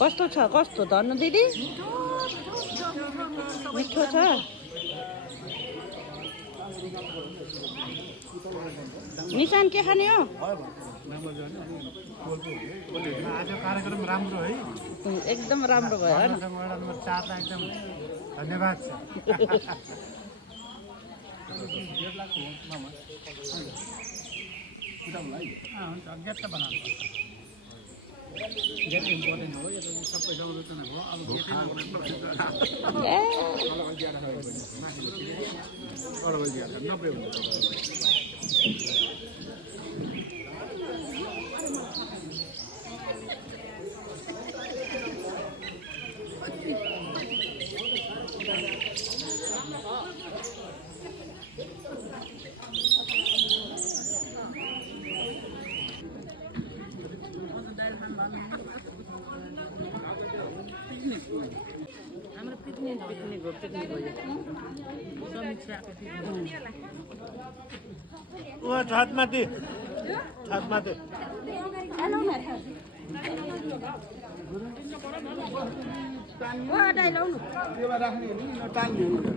कस्तो छ कस्तो धनु दिदी मिठो छ निशान के खाने हो आज कार्यक्रम राम्रो है एकदम राम्रो भयो हैन नम्बर 4 मा एकदम धन्यवाद छ गेट त बनाउनु गेट इम्पोर्टेन्ट हो यो सबै संरचना हो अब गेटै हाम्रो पिकनिक हो समीक्षाको ओ छतमाथि छतमाथि वाडा लाउनु राख्ने टाङ्ग्यो